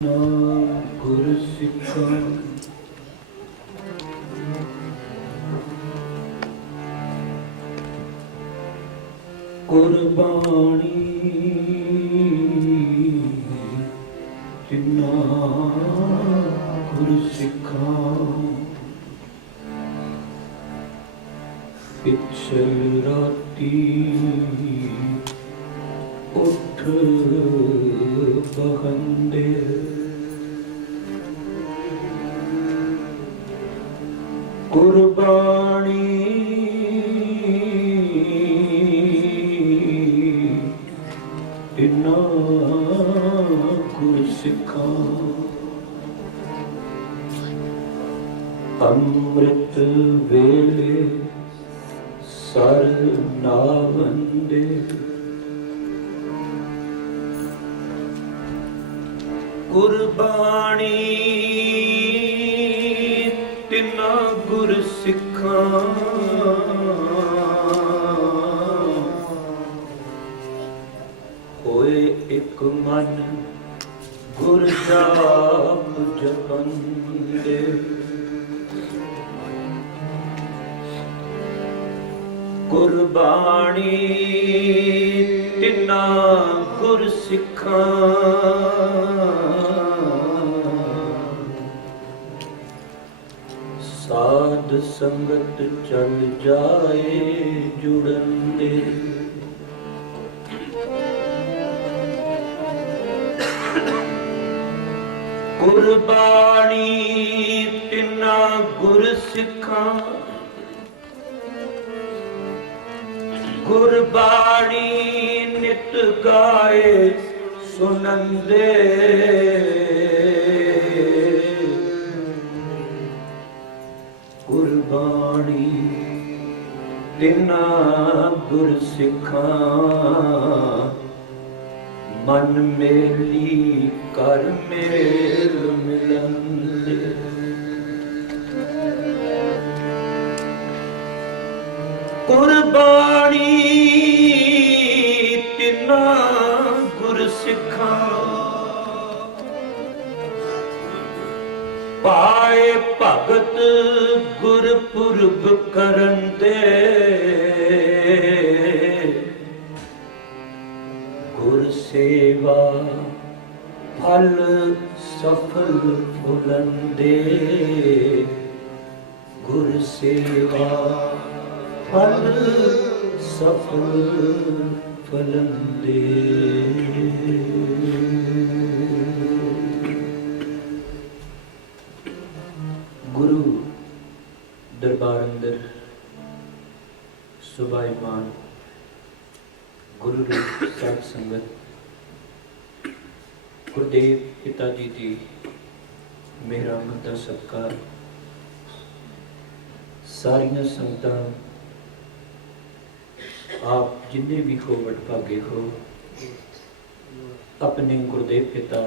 ਗੁਰ ਸਿੱਖਾਂ ਕੁਰਬਾਨੀ ਤਿਨਾ ਗੁਰ ਸਿੱਖਾਂ ਪਿਛਲ ਰਾਤੀ ਉੱਠ ਬਹੰਦੇ ਕੁਰਬਾਨੀ ਤਿਨਾ ਗੁਰ ਸਿੱਖਾਂ ਅੰਮ੍ਰਿਤ ਵੇਲੇ ਸਰ ਨਾਵੰਦੇ ਕੁਰਬਾਨੀ ਤਿਨਾ ਗੁਰ ਸਿੱਖਾਂ ਹੋਏ ਇੱਕ ਮਨ ਗੁਰ ਜਾਪ ਜਪੰਦੇ ਕੁਰਬਾਨੀ ਤਿਨਾ ਗੁਰ ਸਿੱਖਾਂ ਸਾਧ ਸੰਗਤ ਚਲ ਜਾਏ ਜੁੜਨ ਦੇ ਕੁਰਬਾਨੀ ਤਿਨਾ ਗੁਰ ਸਿੱਖਾਂ ਗੁਰਬਾਣੀ ਨਿਤ ਗਾਏ ਸੁਨੰਦੇ ਕੁਰਬਾਣੀ ਤਿਨਾ ਗੁਰ ਸਿੱਖਾਂ ਮਨ ਮੇਲੀ ਕਰ ਮੇਲ ਮਿਲੰਦੇ ਕੁਰਬਾਨੀ ਤਿਨਾ ਗੁਰ ਸਿੱਖਾਂ ਪਾਏ ਭਗਤ ਗੁਰਪੁਰਬ ਕਰਨ ਦੇ ਗੁਰ ਸੇਵਾ ਫਲ ਸਫਲ ਫੁਲੰਦੇ ਗੁਰ ਸੇਵਾ ਫਲ ਸਫਲ ਫਲੰਦੇ ਗੁਰੂ ਦਰਬਾਰ ਅੰਦਰ ਸੁਭਾਈਮਾਨ ਗੁਰੂ ਰੂਪ ਸਾਧ ਸੰਗਤ ਗੁਰਦੇਵ ਪਿਤਾ ਜੀ ਦੀ ਮਿਹਰਮਤ ਦਾ ਸਤਿਕਾਰ ਸਾਰੀਆਂ ਸੰਗਤਾਂ आप जिन्हें भी हो वडभागे हो अपने गुरुदेव पिता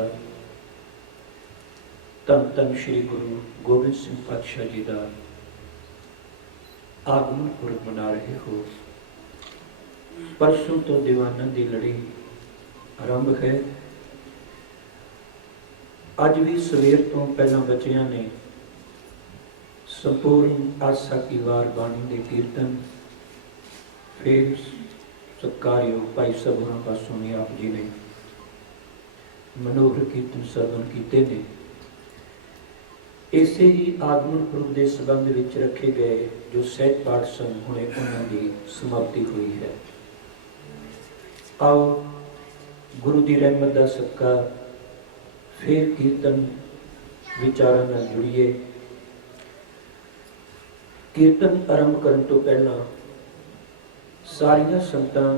धन धन श्री गुरु गोबिंद सिंह पातशाह जी का आगमन पुरब मना रहे हो। परसों तो दीवाना की लड़ी आरंभ है। अज भी सवेर तो पहला बच्चियां ने संपूर्ण आसा की वार बाणी के कीर्तन फिर सत्कारयोग भाई सबों पासों ने आप जी ने मनोहर कीर्तन सरवन किए ने। इसे ही आगमन पुरब के संबंध में रखे गए जो सहज पाठ सन हुणे उन्होंने समाप्ति हुई है। आओ गुरु की रहमत का सदका फिर कीर्तन विचारों में जुड़िए। कीर्तन आरंभ करने तो पहला सारिया संगतां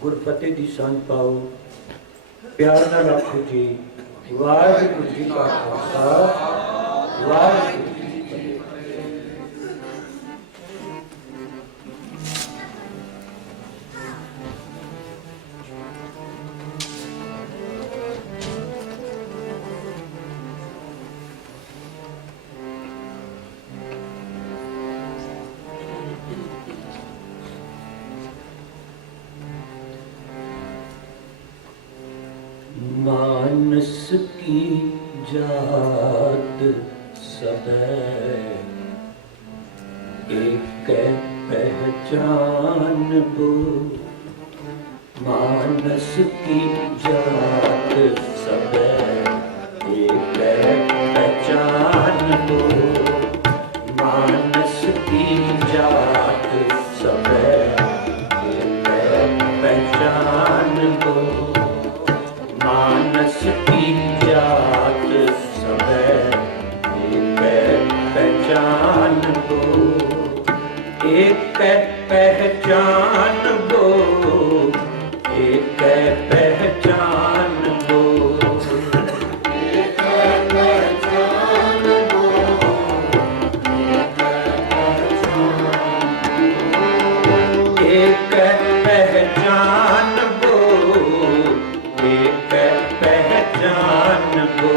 गुरफतेह दी सांझ पाओ। प्यार नाल आखो जी वाहिगुरू जी का खालसा वाहिगुरू जी की फतेह। मानस की जात सब एक पहचान वो, मानस की जात सब एक पहचान वो, मानस की जात सब एक पहचान वो, मानस की जात सब एक पहचान वो, एक पहचान वो, एक पहचान वो, एक पहचान वो, एक पहचान वो, एक पहचान वो, एक पहचान वो,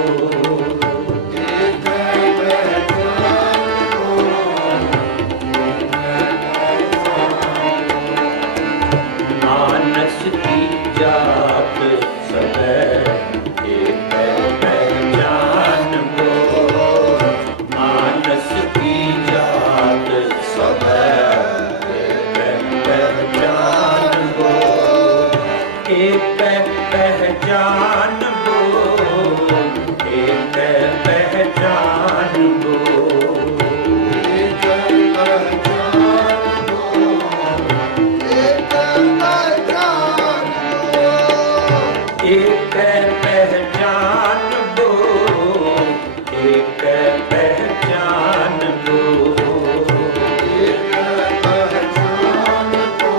मानस की जात सब एक पहचान वो, मानस की जात सब एक पहचान वो, एक पहचान वो, एक पहचान वो, एक पहचान वो, एक पहचान वो, एक पहचान वो, एक पहचान वो, एक पहचान वो,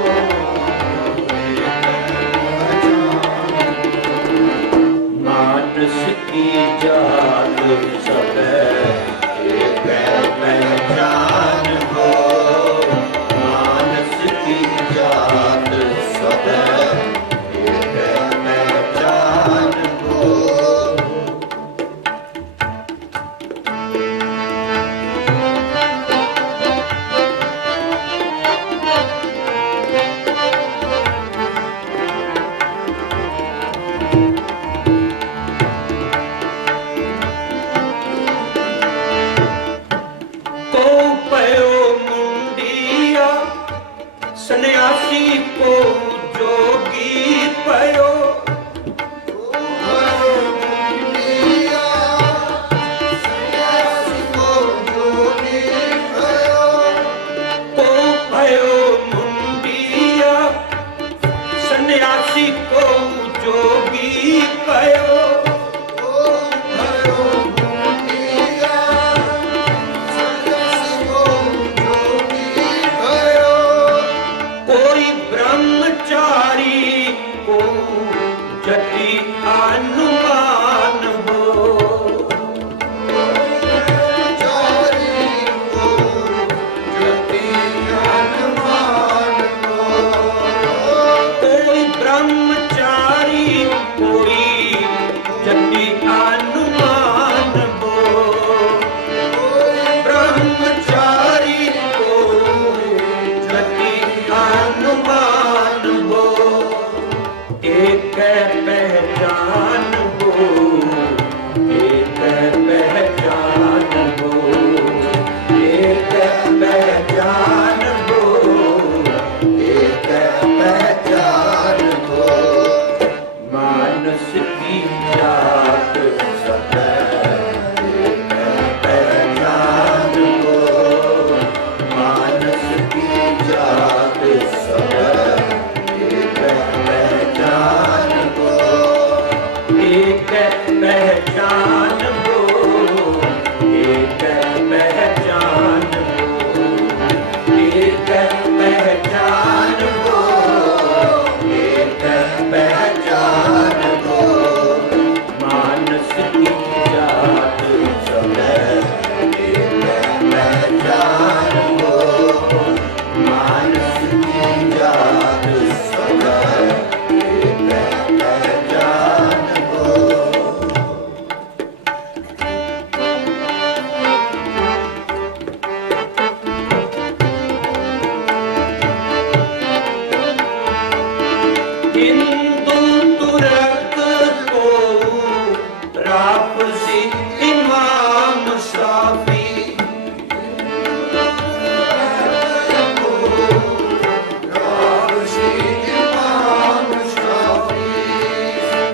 मानस की जात सब एक पहचान हो, मानस की जात सब एक पहचान हो। को पयो मुंडिया सन्यासी को जोगी पयो, को पयो मुंडिया सन्यासी को जोगी पयो, को पयो मुंडिया सन्यासी को जोगी पयो, को पयो मुंडिया कोई ब्रह्मचारी को जति अनुमान हो, ब्रह्मचारी को जति अनुमान हो, कोई ब्रह्मचारी कोई जति अनुमान हो, ब्रह्मचारी को जति अनुमान हो, एक पहचान हो, एक पहचान हो, एक पहचान हो, एक पहचान हो, मानस की जात सी इमाम शाफी।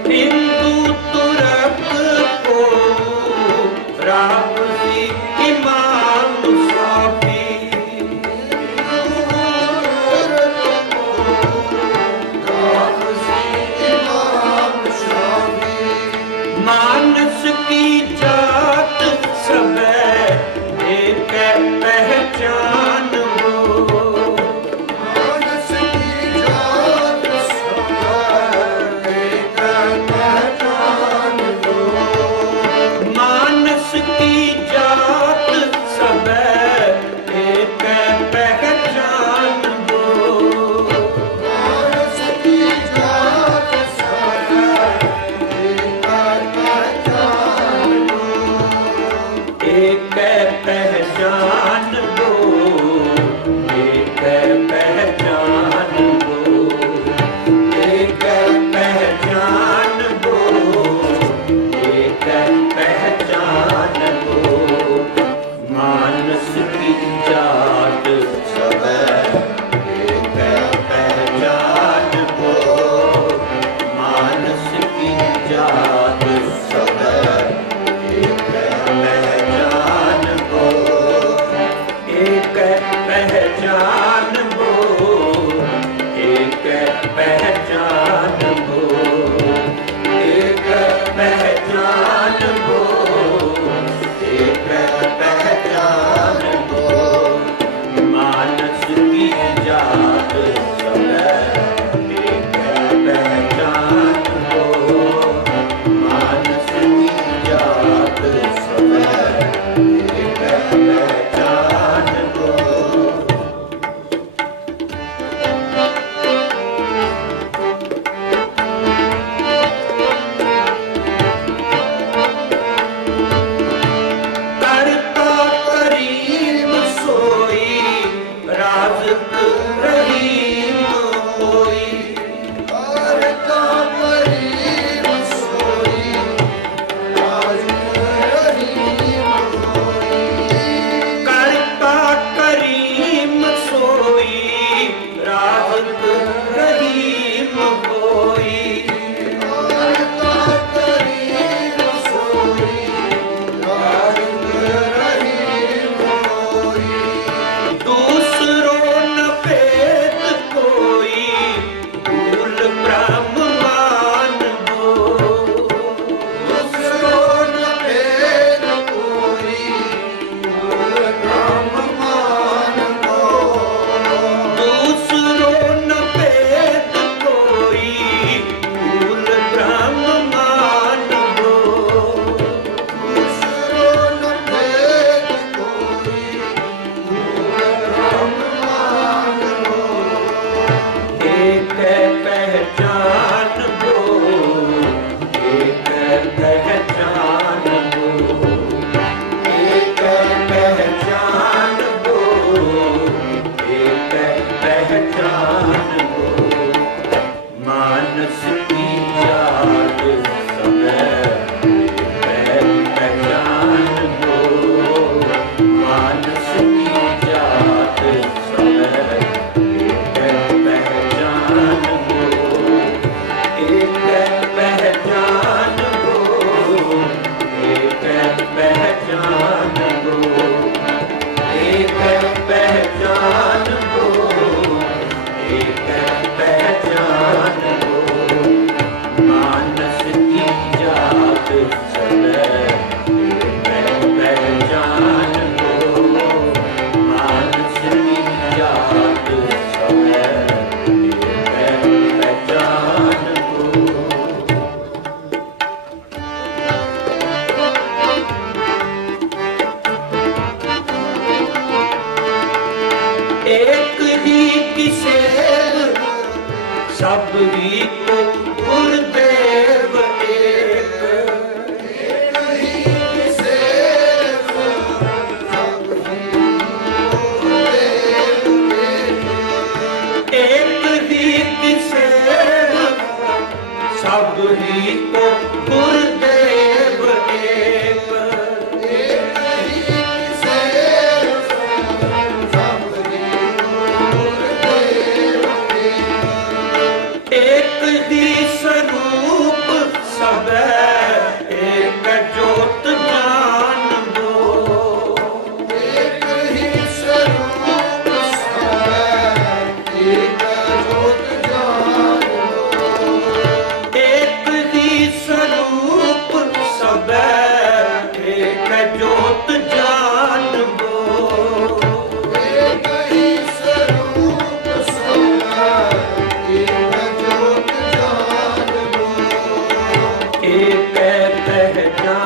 हिंदू तुर्क को राफसी इमाम शाफी। मानस की जात सब एक पहचान हो। मानस की जात सब एक पहचान हो। मानस की जात सब एक पहचान हो। मानस की जात सब एक पहचान दो, एक पहचान दो, एक पहचान दो, एक पहचान दो। मानस की जात सब एक पहचान दो। मानस की जात सब एक पहचान दो। एक पहचान दो, एक पहचान दो, एक पहचान दो, एक पहचान दो। मानस की जात सब एक पहचान दो। मानस की जात सब एक पहचान दो। करता करीम सोई राज़ रहीम कोई। करता करीम सोई राज़ रहीम कोई। करता करीम सोई राज़ रहीम कोई। करता करीम सोई राज़ रहीम कोई। दूसरों न भेद कोई भूल ब्रह्मान हो। दूसरों न भेद कोई भूल ब्रह्मान हो। दूसरों न भेद कोई भूल ब्रह्मान हो। दूसरों न भेद कोई भूल ब्रह्मान हो। एक पहचान दो, एक पहचान दो, एक पहचान दो, एक पहचान दो। मानस की जात सब एक पहचान दो। मानस की जात सब एक पहचान दो। एक पहचान दो, एक पहचान दो, एक पहचान दो, एक पहचान दो। मानस की जात सब एक पहचान दो। मानस की जात सब एक पहचान दो। एक ही किसे सब ही को गुरुदेव एक। एक ही किसे सब ही गुरुदेव एक। एक ही किसे सब ही को गुरुदेव एक।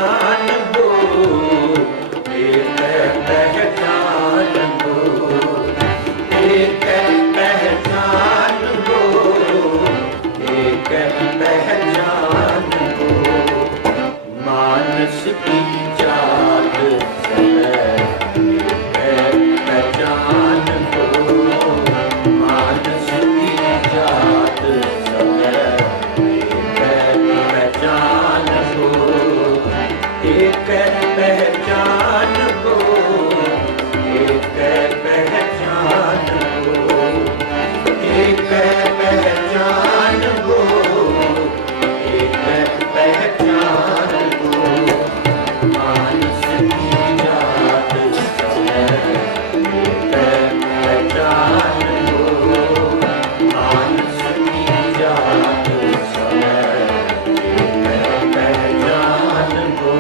पहचान वो, एक पहचान वो, एक पहचान वो, एक पहचान वो। मानस की जात सब एक पहचान वो, मानस की जात सब एक पहचान वो, एक पहचान वो, एक पहचान वो, एक पहचान वो, एक पहचान वो। मानस की जात सब एक पहचान वो, मानस की जात सब एक पहचान वो।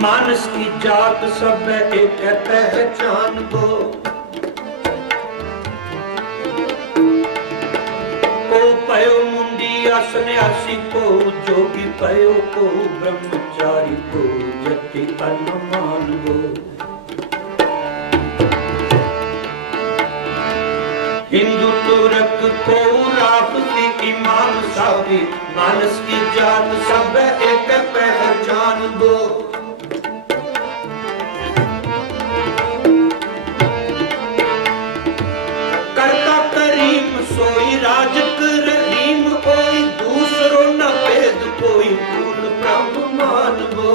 मानस की जात सब एक पहचान वो, को पयो मुंडिया सन्यासी को जोगी पयो, को ब्रह्मचारी को जति अनुमान वो। हिंदू तुर्क को राफती इमाम साफी, मानस की जात सब एक पहचान वो। करता करीम सोई राजक रहीम, कोई दूसरो न भेद कोई पूर्ण ब्रह्म मान वो।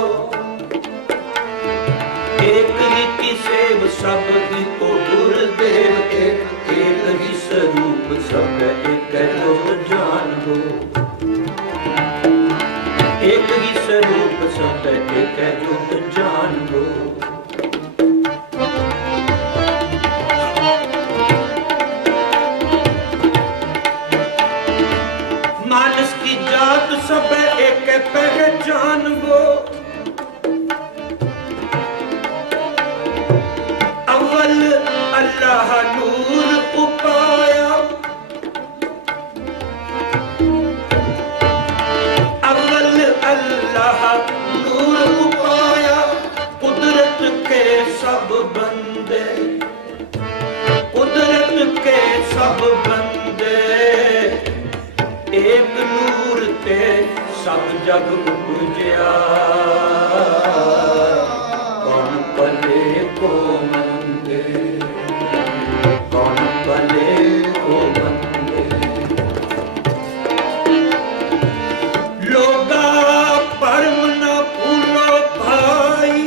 एक ही की सेव सब ही को गुरुदेव, एक एक ही स्वरूप सब एक जोत जान वो। एक ही स्वरूप सब एक जोत जान वो। मानस की जात सब एक पहचान वो। अव्वल अल्लाह नूर उपाया, अव्वल अल्लाह नूर उपाया, कुदरत के सब बंदे, कुदरत के सब बंदे, एक नूर ते सब जग पूजया। कौन पले को मंगे, कौन पले को मंगे। लोगा परम न भूलो भाई,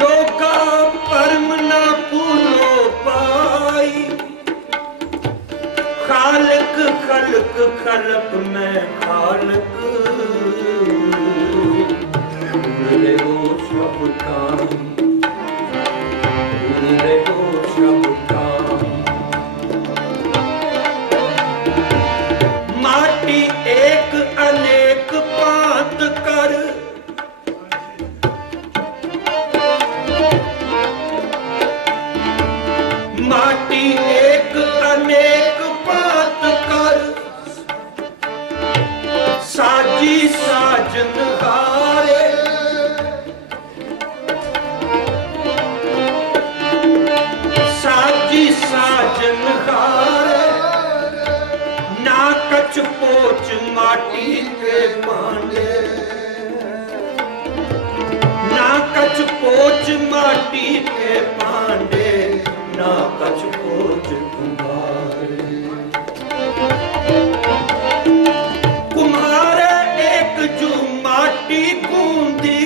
लोगा परम न भूलो भाई। खालिक खलक खलक में खालिक, भूल हो सब काम, भूल हो सब काम। माटी एक अनेक पात कर, माटी एक अनेक पात कर, साजी साजन हारे। साजी साजन हारे, ना कछ पोच माटी के पांडे, ना कछ पोच माटी के पांडे, ना कछ पोच कुम्हारे। कुम्हारे एक जो माटी गूंदी,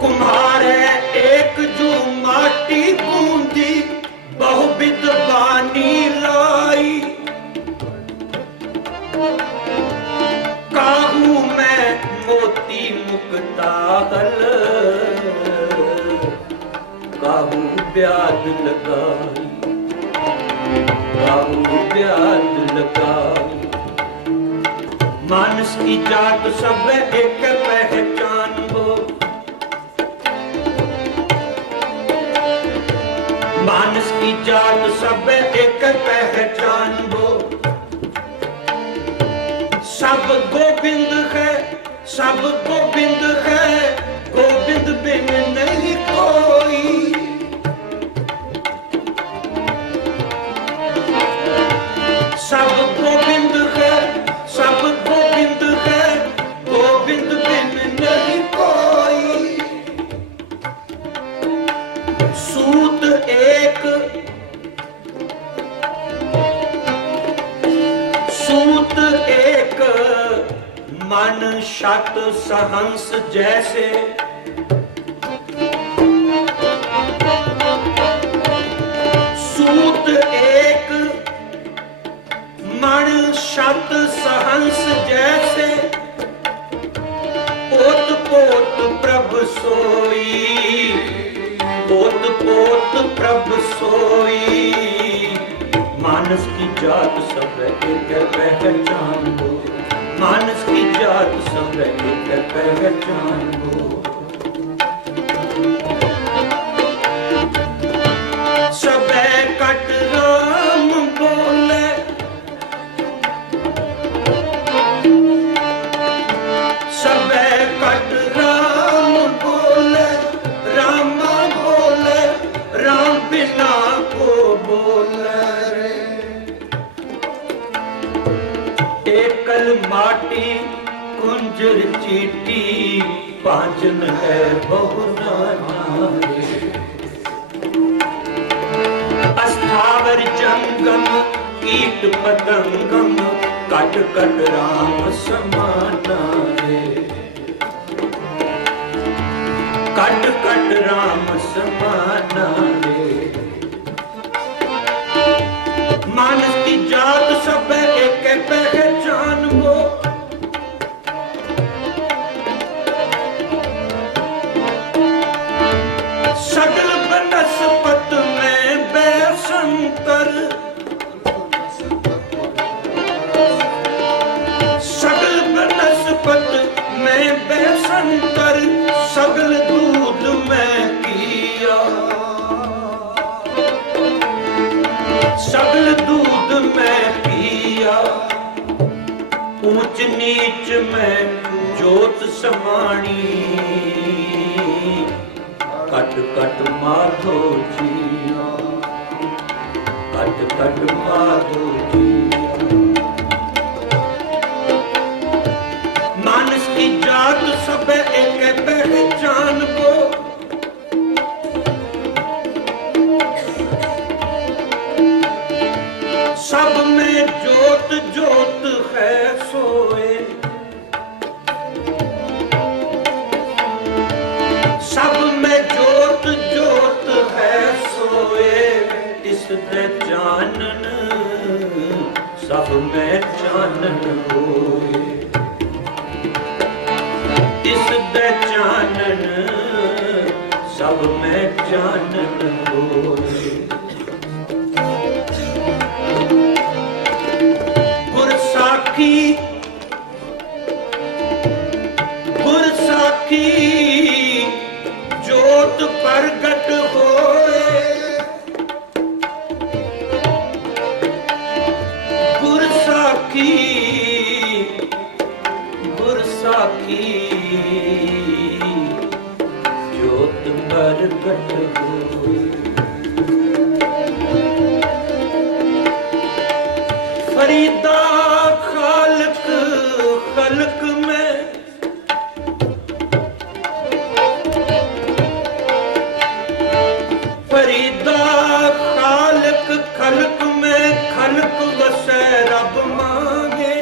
कुम्हारे एक जो माटी गूंदी, बहुविध बानी लाई। काहू में मोती मुक्ता हल, काहू ब्याज लगाई। बाबू ब्याज लगाई। मानस की जात सब एक पहचान वो, मानस की जात सब एक पहचान वो। सब गोविंद है, सब गोविंद है, गोविंद बिन नहीं कोई। सब गोविंद है, सब गोविंद है, गोविंद बिन नहीं कोई। सूत एक, सूत एक, मन शत सहंस जैसे। सूत एक, मन शत सहंस जैसे। पोत पोत प्रभ सोई, पोत पोत प्रभ सोई। मानस की जात सब एक पहचान वो, मानस की जात सब एक पहचान वो। सब कट राम बोले, सब कट राम बोले, रामा बोले, राम बिना को बोले। एकल माटी कुंजर चीटी, पांचन है बहु नाना रे। अस्थावर जंगम कीट पतंगम, कट कट राम समाना रे। कट कट राम समाना रे। मानस की जात सब एक पहचान वो। सगल बनस्पत में बैसंतर, सगल बनस्पत में बैसंतर, सगल दूध में किया, सगल दूध में पिया। ऊंच नीच में जोत समाणी, कट कट माधो जिया, कट कट माधो जिया। मानस की जात सब एक पहचान वो। सब में जोत जोत है सोए, सब में जोत जोत है सोए। इस दे चानन सब में चानन होए, इस दे चानन सब में चानन होए। गुरसाखी, गुरसाखी जोत प्रगट होए। गुरसाखी, गुरसाखी जोत प्रगट होए। फरीदा खालक खलक में, फरीदा खालक खलक में, खलक वसे रब मांगे।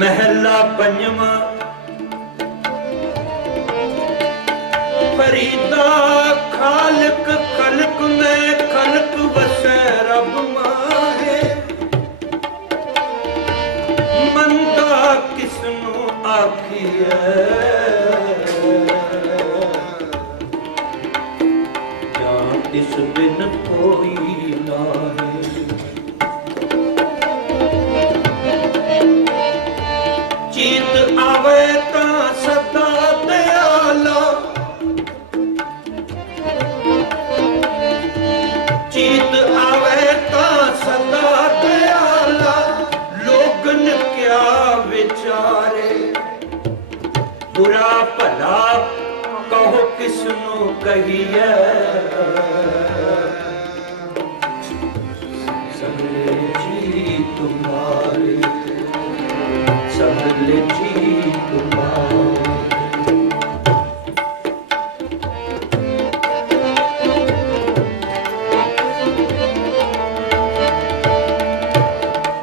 महला पंजवा, फरीदा खालक खलक में, खलक वसे रब माहे। मंदा किसनु आखिए, जान तिस बिन कोई नाहीं। चीत आवे तां सदा दयाला, चीत आवे तां सदा दयाला, लोगन क्या विचारे। बुरा भला कहो किसनों कहिए, सबले जी तुम्हारे, सबले जी तुम्हारे।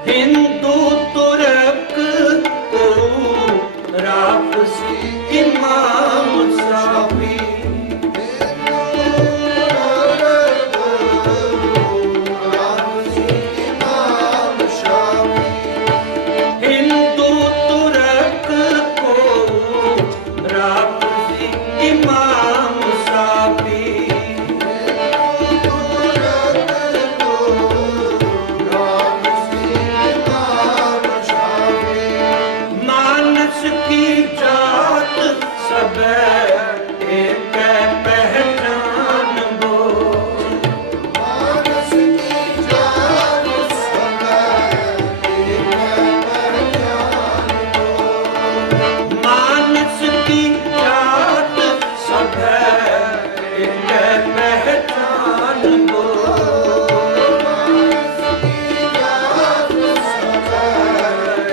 हिंदू तुर्क को रापसी इमाम साफी, हिंदू तुर्क को रापसी इमाम साफी, मानस की जात सब एक पहचान वो, मानस की जात सब एक पहचान वो, मानस की जात सब एक पहचान वो, मानस की जात सब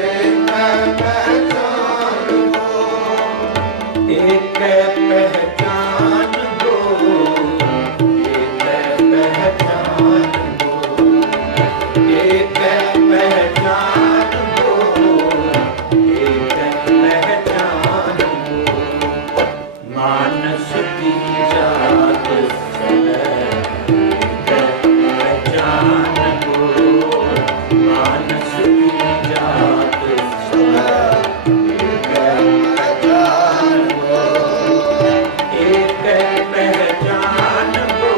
एक पहचान वो, एक पहचान हो, एक पहचान हो, एक पहचान हो, एक पहचान हो। मानस की जात सब एक पहचान हो, मानस की जात सब एक पहचान हो, एक पहचान हो,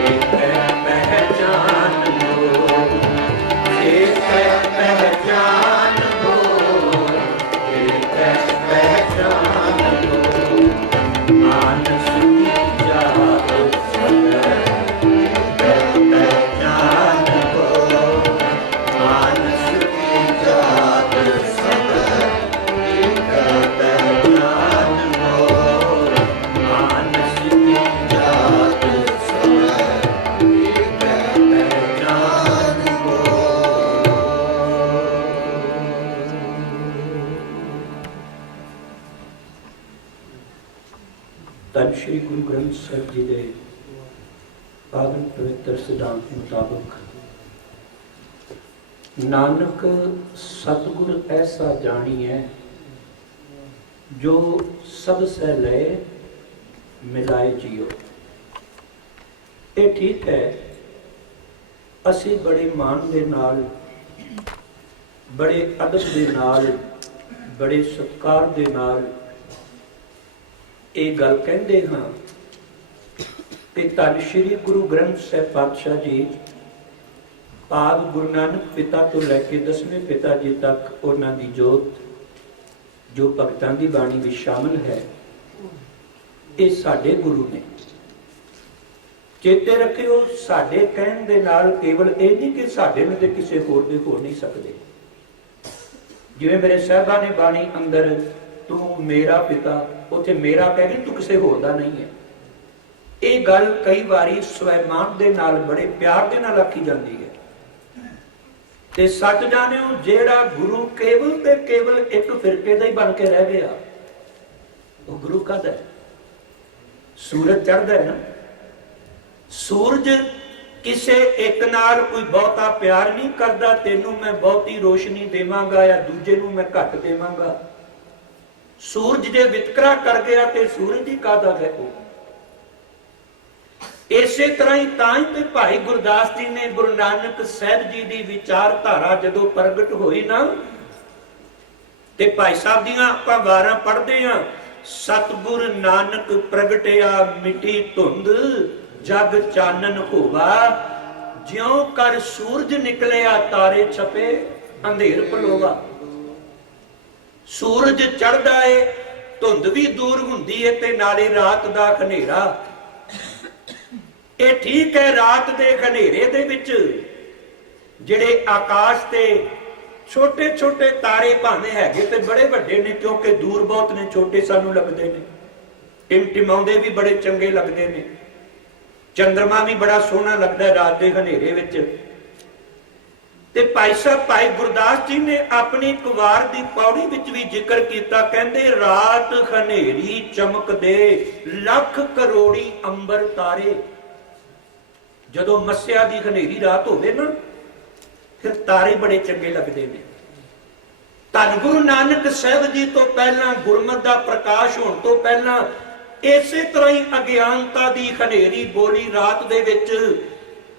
एक पहचान हो, एक पहचान हो, एक पहचान हो। मानस की जात सब एक पहचान हो, मानस की जात सब एक पहचान हो, मानस की जात सब एक पहचान हो। ਧੰਨ ਸ਼੍ਰੀ ਗੁਰੂ ਗ੍ਰੰਥ ਸਾਹਿਬ ਜੀ ਦੇ ਪਾਵਨ ਪਵਿੱਤਰ ਸਿਧਾਂਤ ਮੁਤਾਬਕ ਨਾਨਕ ਸਤਿਗੁਰ ਐਸਾ ਜਾਣੀਐ, ਜੋ ਸਭ ਸਹਿ ਲਏ ਮਿਲਾਏ ਜੀਓ। ਇਹ ਠੀਕ ਹੈ, ਅਸੀਂ ਬੜੇ ਮਾਣ ਦੇ ਨਾਲ, ਬੜੇ ਅਦਬ ਦੇ ਨਾਲ, ਬੜੇ ਸਤਿਕਾਰ ਦੇ ਨਾਲ ਇਹ ਗੱਲ ਕਹਿੰਦੇ ਹਾਂ ਕਿ ਧੰਨ ਸ਼੍ਰੀ ਗੁਰੂ ਗ੍ਰੰਥ ਸਾਹਿਬ ਪਾਤਸ਼ਾਹ ਜੀ ਆਦਿ ਗੁਰੂ ਨਾਨਕ ਪਿਤਾ ਤੋਂ ਲੈ ਕੇ 10ਵੇਂ ਪਿਤਾ ਜੀ ਤੱਕ ਉਹਨਾਂ ਦੀ ਜੋਤ ਜੋ ਭਗਤਾਂ ਦੀ ਬਾਣੀ ਵਿੱਚ ਸ਼ਾਮਲ ਹੈ, ਇਹ ਸਾਡੇ ਗੁਰੂ ਨੇ। ਚੇਤੇ ਰੱਖਿਓ, ਸਾਡੇ ਕਹਿਣ ਦੇ ਨਾਲ ਕੇਵਲ ਇਹ ਨਹੀਂ ਕਿ ਸਾਡੇ ਨੂੰ ਤੇ ਕਿਸੇ ਹੋਰ ਦੇ ਹੋ ਨਹੀਂ ਸਕਦੇ। ਜਿਵੇਂ ਮੇਰੇ ਸਾਹਿਬਾਂ ਨੇ ਬਾਣੀ ਅੰਦਰ ਤੂੰ ਮੇਰਾ ਪਿਤਾ, ਉੱਥੇ ਮੇਰਾ ਕਹਿ ਗਈ, ਤੂੰ ਕਿਸੇ ਹੋਰ ਦਾ ਨਹੀਂ ਹੈ। ਇਹ ਗੱਲ ਕਈ ਵਾਰੀ ਸਵੈਮਾਨ ਦੇ ਨਾਲ, ਬੜੇ ਪਿਆਰ ਦੇ ਨਾਲ ਆਖੀ ਜਾਂਦੀ ਹੈ। ਤੇ ਸੱਚ ਜਾਣਿਓ, ਜਿਹੜਾ ਗੁਰੂ ਕੇਵਲ ਤੇ ਕੇਵਲ ਇੱਕ ਫਿਰਕੇ ਦਾ ਹੀ ਬਣ ਕੇ ਰਹਿ ਗਿਆ, ਉਹ ਗੁਰੂ ਕਾਹਦਾ ਹੈ? ਸੂਰਜ ਚੜ੍ਹਦਾ ਹੈ ਨਾ, ਸੂਰਜ ਕਿਸੇ ਇੱਕ ਨਾਲ ਕੋਈ ਬਹੁਤਾ ਪਿਆਰ ਨਹੀਂ ਕਰਦਾ, ਤੈਨੂੰ ਮੈਂ ਬਹੁਤੀ ਰੋਸ਼ਨੀ ਦੇਵਾਂਗਾ ਜਾਂ ਦੂਜੇ ਨੂੰ ਮੈਂ ਘੱਟ ਦੇਵਾਂਗਾ। ਸੂਰਜ ਜੇ ਵਿਤਕਰਾ ਕਰ ਗਿਆ ਤੇ ਸੂਰਜ ਹੀ ਕਾਹਦਾ ਹੈ ਉਹ। ਇਸੇ ਤਰ੍ਹਾਂ ਹੀ ਤਾਂ ਹੀ ਤੇ ਭਾਈ ਗੁਰਦਾਸ ਜੀ ਨੇ ਗੁਰੂ ਨਾਨਕ ਸਾਹਿਬ ਜੀ ਦੀ ਵਿਚਾਰਧਾਰਾ ਜਦੋਂ ਪ੍ਰਗਟ ਹੋਈ ਨਾ, ਤੇ ਭਾਈ ਸਾਹਿਬ ਦੀਆਂ ਆਪਾਂ ਵਾਰਾਂ ਪੜ੍ਹਦੇ ਹਾਂ, ਸਤਿਗੁਰ ਨਾਨਕ ਪ੍ਰਗਟਿਆ ਮਿੱਟੀ ਧੁੰਦ, जग चानन होवा, ज्यों कर सूरज निकलिया तारे छपे अंधेर पलोवा। सूरज चढ़दा है, धुंध भी दूर हुंदी है ते नाले रात दा हनेरा। ये ठीक है, रात दे हनेरे दे विच जिहड़े आकाश ते छोटे छोटे तारे भावें हैगे ते बड़े वड्डे ने, क्योंकि दूर बहुत ने, छोटे सानू लगदे ने, टिमटिमाउंदे भी बड़े चंगे लगदे ने। चंद्रमा भी बड़ा सोहना लगदा है रात दे हनेरे विच। ते भाई साहब भाई गुरदास जी ने अपनी एक वार दी पौड़ी विच भी जिक्र कीता, कहंदे रात हनेरी चमक दे लख करोड़ी अंबर तारे। जदों मस्या दी हनेरी रात होवे ना, फिर तारे बड़े चंगे लगते हैं। धन गुरु नानक साहब जी तो पहला, गुरमत का प्रकाश होने तो पहला इसे तरह ही अज्ञानता की हनेरी बोली रात दे विच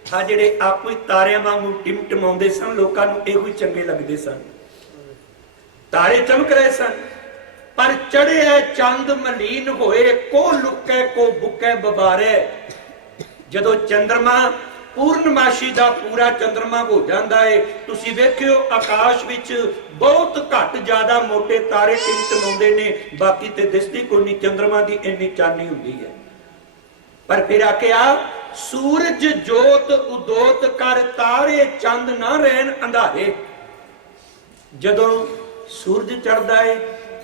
आ जिहड़े आपो ही तारियां वांगू टिमटिमाउंदे सन, लोकां नूं इहो ही चंगे लगदे सन। तारे चमक रहे सन, पर चढ़िया चंद मलीन होए, को लुकै को बुकै बबारे। जदों चंद्रमा पूर्णमाशी का पूरा चंद्रमा हो जाता है, तुसी वेखियो आकाश विच बहुत घट ज्यादा मोटे तारे टिमटिमाउंदे ने, बाकी ते दिसदी कोई नहीं, चंद्रमा की इन्नी चानी हुंदी है। पर फिर आखिया सूरज जोत उदोत कर, तारे चंद ना रहन अंधारे। जदों सूरज चढ़दा है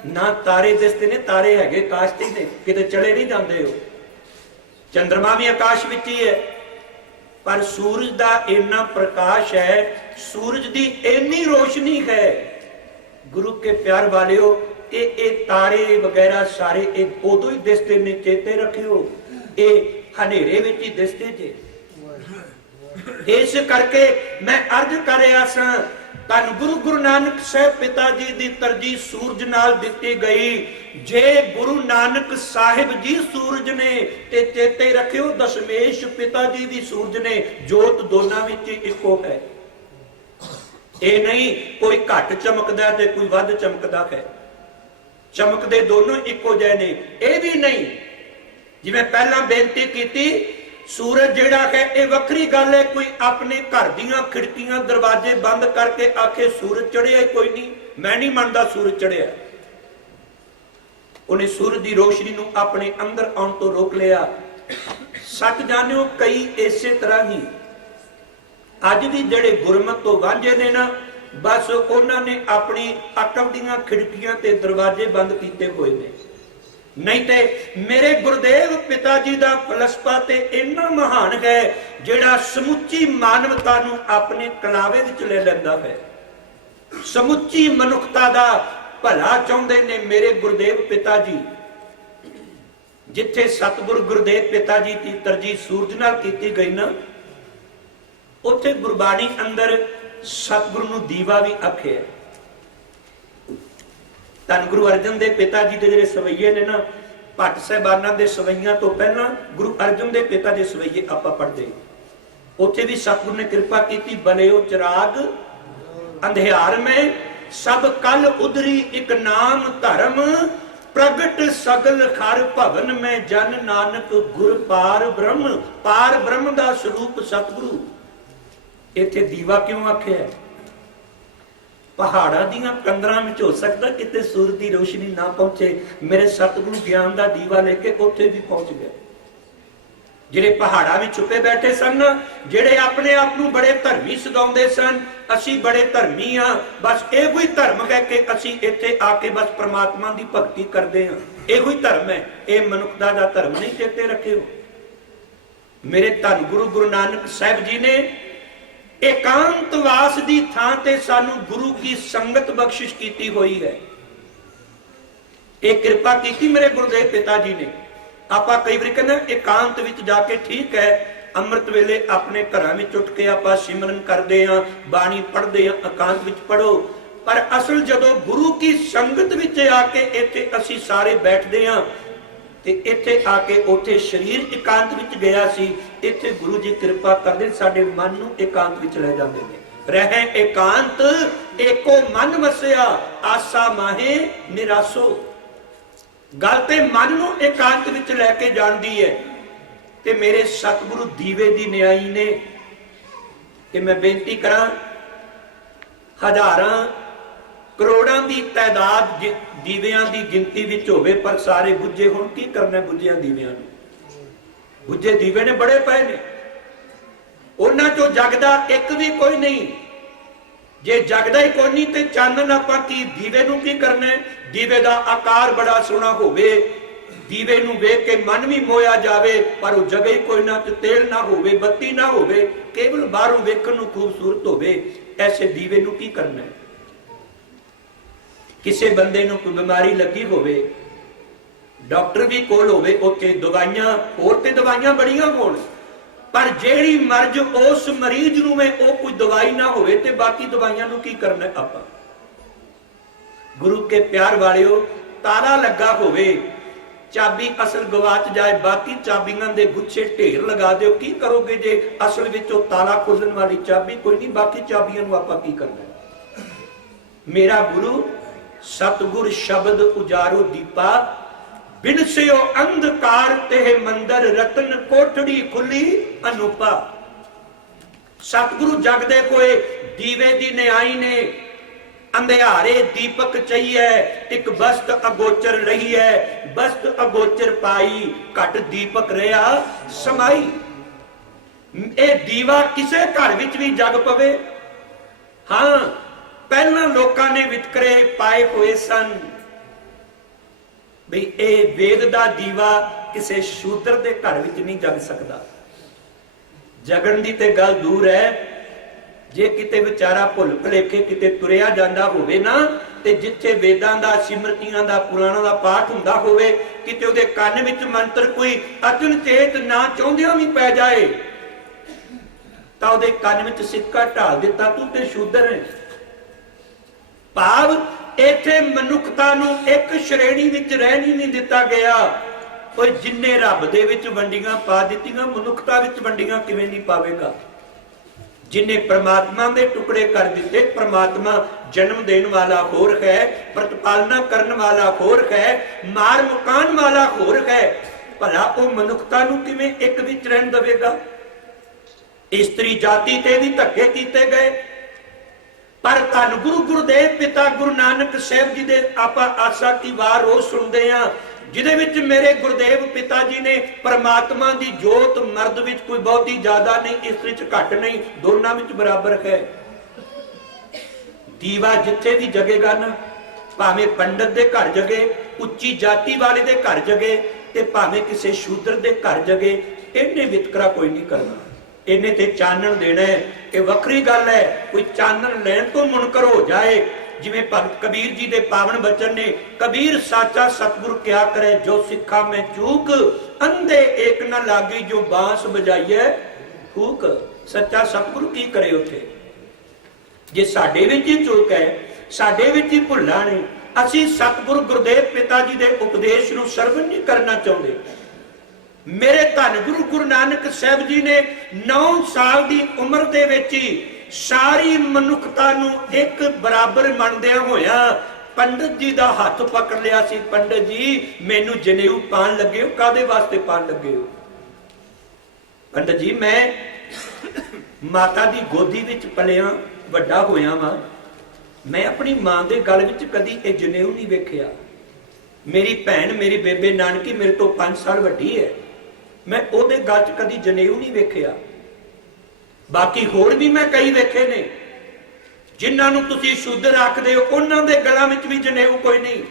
ना तारे दिसदे ने, तारे हैगे काशती ने, किते चले नहीं जाते हो। चंद्रमा भी आकाश विच ही है, पर सूरज का इन्ना प्रकाश है, सूरज की इन्नी रोशनी है, गुरु के प्यार वालियो, ये तारे वगैरह सारे उदों ही दिसते ने, चेते रखियो, ये हनेरे विच ही दिसते जे। इस करके मैं अर्ज कर रहा सा, धन गुरु गुरु नानक साहब पिता जी की तरजीह सूरज नाल दिती गई। जे गुरु नानक साहिब जी सूरज ने, ते चेते रखियो दशमेश पिता जी भी सूरज ने, जोत दोनों विच इको है। ये नहीं कोई घट चमकदा ते कोई वध चमकदा है, चमकदे दोनों इको जहे ने। ये भी नहीं, जिवें पहला बेनती की, सूरज जिहड़ा है ये वखरी गल है, कोई अपने घर दीयां खिड़कियां दरवाजे बंद करके आखे सूरज चढ़िया ही कोई नहीं, मैं नहीं मानता सूरज चढ़िया। उन्हें सूरज की रोशनी नूं अपने अंदर आउण तो रोक लिया। सच जानियो, कई इसे तरह ही अज भी जिहड़े गुरमत तो वांझे ने ना, बस उन्होंने अपनी अकल दीयां खिड़कियां ते दरवाजे बंद कीते हुए ने। नहीं ते मेरे गुरुदेव पिता जी का फलसफा ते इन्ना महान है, जिहड़ा समुची मानवता नूं अपने कलावे विच ले लैंदा है, समुची मनुखता दा भला चाहुंदे ने मेरे गुरुदेव पिता जी। जिथे सतगुरु गुरुदेव पिता जी की तरजीह सूरज नाल कीती गई ना, उत्थे गुरबाणी अंदर सतगुरु नूं दीवा भी आखिया। धन गुरु अर्जन देव पिता जी के जिहड़े सवैये ने ना, भट्ट साहिबाना दे सवैया तो पहला गुरु अर्जन देव पिता के सवैये आपां पढ़दे, उत्थे भी सतगुरु ने कृपा की, बलियो चिराग अंधियार में सब कल उधरी एक नाम धर्म, प्रगट सगल खर भवन में जन नानक गुर पार ब्रह्म। पार ब्रह्म का स्वरूप सतगुरु। इत्थे दीवा क्यों आख्या? पहाड़ा दियां कंदरां विच हो सकदा किते सूरज की रोशनी ना पहुंचे, मेरे सतगुरु ज्ञान का दीवा लेके उत्थे भी पहुंच गए। जिहड़े पहाड़ा में छुपे बैठे सन, जिहड़े अपने आप नूं बड़े धर्मी सदाउंदे सन, असी बड़े धर्मी हाँ, बस इहो ही धर्म है कि असी इत्थे आके बस परमात्मा की भगती करते हैं, इहो ही धर्म है। यह मनुखता का धर्म नहीं, चेते रखियो। मेरे धन गुरु गुरु नानक साहब जी ने एकांतवास की थां ते सानू गुरु की संगत बख्शिश की हुई है। एक कृपा की मेरे गुरुदेव पिता जी ने। आप कई बार कहना एकांत विच जाके, ठीक है, अमृत वेले अपने घरां विच उठ के आप सिमरन करते हैं, बाणी पढ़ते हैं, एकांत विच पढ़ो, पर असल जदों गुरु की संगत विच आके इत्थे असी सारे बैठते हैं, ते इत्थे आके उथे शरीर एकांत विच गया सी, इत्थे गुरु जी कृपा करदे साडे मन नूं एकांत विच ले जांदे ने। रहे एकांत एको मन वसिया, आसा माहे निरासो। गल ते मन नूं एकांत विच लैके जांदी है। ਤੇ ਮੇਰੇ ਸਤਿਗੁਰੂ ਦੀਵੇ ਦੀ ਨਿਆਈ ਨੇ ਕਿ ਮੈਂ ਬੇਨਤੀ ਕਰਾਂ, ਹਜ਼ਾਰਾਂ ਕਰੋੜਾਂ ਦੀ ਤਾਦਾਦ ਦੀਵਿਆਂ ਦੀ ਗਿਣਤੀ ਵਿੱਚ ਹੋਵੇ ਪਰ ਸਾਰੇ ਬੁੱਝੇ ਹੋਣ, ਕੀ ਕਰਨਾ ਬੁੱਝਿਆਂ ਦੀਵਿਆਂ ਨੂੰ? ਬੁੱਝੇ ਦੀਵੇ ਨੇ ਬੜੇ ਪਏ ਨੇ, ਉਹਨਾਂ ਚੋਂ ਜਗਦਾ ਇੱਕ ਵੀ ਕੋਈ ਨਹੀਂ। ਜੇ ਜਗਦਾ ਹੀ ਕੋਈ ਨਹੀਂ ਤੇ ਚਾਨਣ ਆਪਾਂ ਕੀ, ਦੀਵੇ ਨੂੰ ਕੀ ਕਰਨਾ? ਦੀਵੇ ਦਾ ਆਕਾਰ ਬੜਾ ਸੋਹਣਾ ਹੋਵੇ, ਦੀਵੇ ਨੂੰ ਵੇਖ ਕੇ ਮਨ ਵੀ ਮੋਇਆ ਜਾਵੇ, ਪਰ ਉਹ ਜਗੇ ਹੀ ਕੋਈ ਨਾ, ਤੇ ਤੇਲ ਨਾ ਹੋਵੇ, ਬੱਤੀ ਨਾ ਹੋਵੇ, ਕੇਵਲ ਬਾਹਰੋਂ ਵੇਖਣ ਨੂੰ ਖੂਬਸੂਰਤ ਹੋਵੇ। ਐਸੇ ਦੀਵੇ ਨੂੰ ਕੀ ਕਰਨਾ? ਕਿਸੇ ਬੰਦੇ ਨੂੰ ਕੋਈ ਬਿਮਾਰੀ ਲੱਗੀ ਹੋਵੇ, ਡਾਕਟਰ ਵੀ ਕੋਲ ਹੋਵੇ, ਉੱਥੇ ਦਵਾਈਆਂ, ਹੋਰ ਤੇ ਦਵਾਈਆਂ ਬੜੀਆਂ ਹੋਣ, ਪਰ ਜਿਹੜੀ ਮਰਜ਼ ਉਸ ਮਰੀਜ਼ ਨੂੰ ਹੈ ਉਹ ਕੋਈ ਦਵਾਈ ਨਾ ਹੋਵੇ, ਤੇ ਬਾਕੀ ਦਵਾਈਆਂ ਨੂੰ ਕੀ ਕਰਨਾ ਆਪਾਂ? ਗੁਰੂ ਕੇ ਪਿਆਰ ਵਾਲਿਓ, ਤਾਲਾ ਲੱਗਾ ਹੋਵੇ, ਚਾਬੀ ਅਸਲ ਗਵਾਚ ਜਾਏ, ਬਾਕੀ ਚਾਬੀਆਂ ਦੇ ਗੁੱਛੇ ਢੇਰ ਲਗਾ ਦਿਓ, ਕੀ ਕਰੋਗੇ ਜੇ ਅਸਲ ਵਿੱਚ ਉਹ ਤਾਲਾ ਖੋਲਣ ਵਾਲੀ ਚਾਬੀ ਕੋਈ ਨਹੀਂ? ਬਾਕੀ ਚਾਬੀਆਂ ਨੂੰ ਆਪਾਂ ਕੀ ਕਰਨਾ? ਮੇਰਾ ਗੁਰੂ ਸਤਿਗੁਰ ਸ਼ਬਦ ਉਜਾਰੋ ਦੀਪਾ, ਬਿਨਸਿਓ ਅੰਧਕਾਰ ਤੇ ਮੰਦਰ ਰਤਨ ਕੋਠੜੀ ਖੁੱਲੀ ਅਨੂਪਾ। ਸਤਿਗੁਰੂ ਜਗ ਦੇ ਕੋਏ ਦੀਵੇ ਦੀ ਨਿਆਈ ਨੇ, ਅੰਧਿਆਰੇ ਦੀਪਕ ਚਈਐ, ਇੱਕ ਬਸਤ ਅਗੋਚਰ ਰਹੀ ਹੈ, ਬਸਤ ਅਗੋਚਰ ਪਾਈ, ਘਟ ਦੀਪਕ ਰਿਹਾ ਸਮਾਈ। ਇਹ ਦੀਵਾ ਕਿਸੇ ਘਰ ਵਿੱਚ ਵੀ ਜਗ ਪਵੇ। ਹਾਂ, ਪਹਿਲਾਂ ਲੋਕਾਂ ਨੇ ਵਿਤਕਰੇ ਪਾਏ ਹੋਏ ਸਨ ਬਈ ਇਹ ਵੇਦ ਦਾ ਦੀਵਾ ਕਿਸੇ ਸ਼ੂਦਰ ਦੇ ਘਰ ਵਿੱਚ ਨਹੀਂ ਜਗ ਸਕਦਾ। ਜਗਣ ਦੀ ਤੇ ਗੱਲ ਦੂਰ ਹੈ, ਜੇ ਕਿਤੇ ਵਿਚਾਰਾ ਭੁੱਲ ਭੁਲੇਖੇ ਕਿਤੇ ਤੁਰਿਆ ਜਾਂਦਾ ਹੋਵੇ ਨਾ, ਤੇ ਜਿੱਥੇ ਵੇਦਾਂ ਦਾ, ਸਿਮਰਤੀਆਂ ਦਾ, ਪੁਰਾਣਾਂ ਦਾ ਪਾਠ ਹੁੰਦਾ ਹੋਵੇ, ਕਿਤੇ ਉਹਦੇ ਕੰਨ ਵਿੱਚ ਮੰਤਰ ਕੋਈ ਅਚਨਚੇਤ ਨਾ ਚਾਹੁੰਦਿਆਂ ਵੀ ਪੈ ਜਾਏ, ਤਾਂ ਉਹਦੇ ਕੰਨ ਵਿੱਚ ਸਿੱਕਾ ਢਾਲ ਦਿੱਤਾ, ਤੂੰ ਤੇ ਸ਼ੂਦਰ ਹੈ। ਭਾਵ ਇੱਥੇ ਮਨੁੱਖਤਾ ਨੂੰ ਇੱਕ ਸ਼੍ਰੇਣੀ ਵਿੱਚ ਰਹਿਣ ਹੀ ਨਹੀਂ ਦਿੱਤਾ ਗਿਆ। ਕੋਈ ਜਿੰਨੇ ਰੱਬ ਦੇ ਵਿੱਚ ਵੰਡੀਆਂ ਪਾ ਦਿੱਤੀਆਂ, ਮਨੁੱਖਤਾ ਵਿੱਚ ਵੰਡੀਆਂ ਕਿਵੇਂ ਨਹੀਂ ਪਾਵੇਗਾ? ਜਿਨੇ ਪ੍ਰਮਾਤਮਾ ਦੇ ਟੁਕੜੇ ਕਰ ਦਿੱਤੇ, ਪ੍ਰਮਾਤਮਾ ਜਨਮ ਦੇਣ ਵਾਲਾ ਹੋਰ ਹੈ, ਪ੍ਰਤਪਾਲਨਾ ਕਰਨ ਵਾਲਾ ਹੋਰ ਹੈ, ਮਾਰ ਮੁਕਾਨ ਵਾਲਾ ਹੋਰ ਹੈ, ਭਲਾ ਉਹ ਮਨੁੱਖਤਾ ਨੂੰ ਕਿਵੇਂ ਇੱਕ ਵਿੱਚ ਰਹਿਣ ਦੇਵੇਗਾ? ਇਸਤਰੀ ਜਾਤੀ ਤੇ ਵੀ ਧੱਕੇ ਕੀਤੇ ਗਏ, ਪਰ ਧੰਨ ਗੁਰੂ ਗੁਰਦੇਵ ਪਿਤਾ ਗੁਰੂ ਨਾਨਕ ਸਾਹਿਬ ਜੀ ਦੇ ਆਪਾਂ ਆਸਾ ਕੀ ਵਾਰ ਰੋਜ਼ ਸੁਣਦੇ ਆ, ਜਿਹਦੇ ਵਿੱਚ ਮੇਰੇ ਗੁਰਦੇਵ ਪਿਤਾ ਜੀ ਨੇ ਪਰਮਾਤਮਾ ਦੀ ਜੋਤ ਮਰਦ ਵਿੱਚ ਕੋਈ ਬਹੁਤੀ ਜ਼ਿਆਦਾ ਨਹੀਂ, ਇਸਤਰੀ ਚ ਘੱਟ ਨਹੀਂ, ਦੋਨਾਂ ਵਿੱਚ ਬਰਾਬਰ ਹੈ। ਦੀਵਾ ਜਿੱਥੇ ਵੀ ਜਗੇਗਾ ਨਾ, ਭਾਵੇਂ ਪੰਡਤ ਦੇ ਘਰ ਜਗੇ, ਉੱਚੀ ਜਾਤੀ ਵਾਲੇ ਦੇ ਘਰ ਜਗੇ, ਤੇ ਭਾਵੇਂ ਕਿਸੇ ਸ਼ੂਦਰ ਦੇ ਘਰ ਜਗੇ, ਇਹਨੇ ਵਿਤਕਰਾ ਕੋਈ ਨਹੀਂ ਕਰਨਾ, ਇਹਨੇ ਤੇ ਚਾਨਣ ਦੇਣਾ ਹੈ। ਇਹ ਵੱਖਰੀ ਗੱਲ ਹੈ, ਕੋਈ ਚਾਨਣ ਲੈਣ ਤੋਂ ਮੁਨਕਰ ਹੋ ਜਾਏ, ਜਿਵੇਂ ਭਗਤ ਕਬੀਰ ਜੀ ਦੇ ਪਾਵਨ ਬਚਨ ਨੇ, ਕਬੀਰ ਸਾਚਾ ਸਤਿਗੁਰ ਕਿਆ ਕਰੇ, ਜੋ ਸਿੱਖਾ ਮੈਂ ਚੂਕ, ਅੰਧੇ ਏਕ ਨਾ ਲਾਗੀ, ਜੋ ਬਾਂਸ ਬਜਾਈਏ ਫੂਕ। ਸੱਚਾ ਸਤਿਗੁਰ ਕੀ ਕਰੇ ਉੱਥੇ? ਜੇ ਸਾਡੇ ਵਿੱਚ ਹੀ ਚੂਕ ਹੈ, ਸਾਡੇ ਵਿੱਚ ਹੀ ਭੁੱਲਾਂ ਨੇ, ਅਸੀਂ ਸਤਿਗੁਰ ਗੁਰਦੇਵ ਪਿਤਾ ਜੀ ਦੇ ਉਪਦੇਸ਼ ਨੂੰ ਸਰਵਣ ਨਹੀਂ ਕਰਨਾ ਚਾਹੁੰਦੇ। ਮੇਰੇ ਧੰਨ ਗੁਰੂ ਗੁਰੂ ਨਾਨਕ ਸਾਹਿਬ ਜੀ ਨੇ 9 ਸਾਲ ਦੀ ਉਮਰ ਦੇ ਵਿੱਚ ਹੀ ਸਾਰੀ ਮਨੁੱਖਤਾ ਨੂੰ ਇੱਕ ਬਰਾਬਰ ਮੰਨਦਿਆਂ ਹੋਇਆ ਪੰਡਤ ਜੀ ਦਾ ਹੱਥ ਪਕੜ ਲਿਆ ਸੀ। ਪੰਡਤ ਜੀ, ਮੈਨੂੰ ਜਨੇਊ ਪਾਣ ਲੱਗੇ ਹੋ, ਕਾਦੇ ਵਾਸਤੇ ਪਾਣ ਲੱਗੇ ਹੋ? ਪੰਡਤ ਜੀ, ਮੈਂ ਮਾਤਾ ਦੀ ਗੋਦੀ ਵਿੱਚ ਪਲਿਆ ਵੱਡਾ ਹੋਇਆ ਵਾਂ, ਮੈਂ ਆਪਣੀ ਮਾਂ ਦੇ ਗਲ ਵਿੱਚ ਕਦੀ ਇਹ ਜਨੇਊ ਨਹੀਂ ਵੇਖਿਆ। ਮੇਰੀ ਭੈਣ, ਮੇਰੀ ਬੇਬੇ ਨਾਨਕੀ ਮੇਰੇ ਤੋਂ 5 ਸਾਲ ਵੱਡੀ ਹੈ, ਮੈਂ ਉਹਦੇ ਗਲ 'ਚ ਕਦੀ ਜਨੇਊ ਨਹੀਂ ਵੇਖਿਆ। ਬਾਕੀ ਹੋਰ ਵੀ ਮੈਂ ਕਈ ਵੇਖੇ ਨੇ, ਜਿਨ੍ਹਾਂ ਨੂੰ ਤੁਸੀਂ ਸ਼ੂਦਰ ਆਖਦੇ ਹੋ, ਉਹਨਾਂ ਦੇ ਗਲਾਂ ਵਿੱਚ ਵੀ ਜਨੇਊ ਕੋਈ ਨਹੀਂ।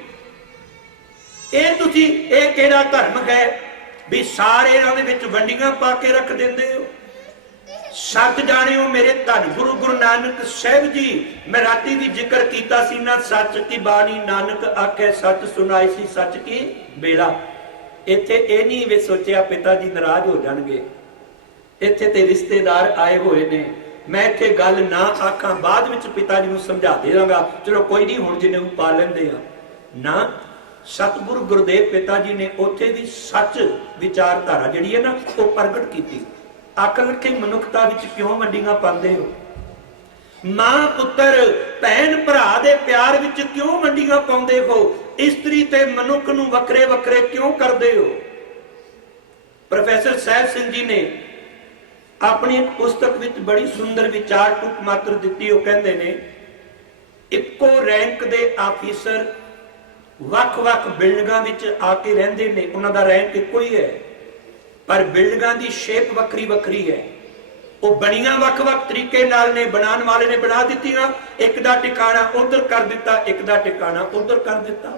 ਇਹ ਕਿਹੜਾ ਧਰਮ ਹੈ ਵੀ ਸਾਰਿਆਂ ਦੇ ਵਿੱਚ ਵੰਡੀਆਂ ਪਾ ਕੇ ਰੱਖ ਦਿੰਦੇ ਹੋ? ਸੱਚ ਜਾਣਿਓ ਮੇਰੇ ਧੰਨ ਗੁਰੂ ਗੁਰੂ ਨਾਨਕ ਸਾਹਿਬ ਜੀ, ਮੈਂ ਰਾਤੀ ਵੀ ਜ਼ਿਕਰ ਕੀਤਾ ਸੀ ਨਾ, ਸੱਚ ਕੀ ਬਾਣੀ ਨਾਨਕ ਆਖੇ, ਸੱਚ ਸੁਣਾਈ ਸੀ ਸੱਚ ਕੀ ਬੇਲਾ। ਇੱਥੇ ਇਹ ਨਹੀਂ ਵੀ ਸੋਚਿਆ ਪਿਤਾ ਜੀ ਨਾਰਾਜ਼ ਹੋ ਜਾਣਗੇ, ਇੱਥੇ ਤੇ ਰਿਸ਼ਤੇਦਾਰ ਆਏ ਹੋਏ ਨੇ, ਮੈਂ ਇੱਥੇ ਗੱਲ ਨਾ ਆਖਾਂ, ਬਾਅਦ ਵਿੱਚ ਪਿਤਾ ਜੀ ਨੂੰ ਸਮਝਾ ਦੇਵਾਂਗਾ, ਚਲੋ ਕੋਈ ਨਹੀਂ, ਹੁਣ ਜਿਹਨੇ ਉਹ ਪਾ ਲੈਂਦੇ ਆ ਨਾ। ਸਤਿਗੁਰੂ ਗੁਰਦੇਵ ਪਿਤਾ ਜੀ ਨੇ ਉੱਥੇ ਵੀ ਸੱਚ ਵਿਚਾਰਧਾਰਾ ਜਿਹੜੀ ਹੈ ਨਾ, ਉਹ ਪ੍ਰਗਟ ਕੀਤੀ। ਅਕਲ ਕੇ ਮਨੁੱਖਤਾ ਵਿੱਚ ਕਿਉਂ ਵੰਡੀਆਂ ਪਾਉਂਦੇ ਹੋ? ਮਾਂ ਪੁੱਤਰ, ਭੈਣ ਭਰਾ ਦੇ ਪਿਆਰ ਵਿੱਚ ਕਿਉਂ ਵੰਡੀਆਂ ਪਾਉਂਦੇ ਹੋ? ਇਸਤਰੀ ਤੇ ਮਨੁੱਖ ਨੂੰ ਵੱਖਰੇ ਵੱਖਰੇ ਕਿਉਂ ਕਰਦੇ ਹੋ? प्रोफैसर साहब सिंह जी ने अपनी एक पुस्तक विच बड़ी सुंदर विचार टुक मात्र दिती। वो कहते ने इक्को रैंक दे आफिसर वख-वख बिल्डिंगां विच आके रहिंदे ने, उन्हां दा रैंक इक्को ही है पर बिल्डिंगां दी शेप वक्री वक्री है। वो बनियां वख-वख तरीके नाल ने, बनाने वाले ने बना दित्तियां, एक दा ठिकाना उधर कर दिता, एक दा ठिकाना उधर कर दिता।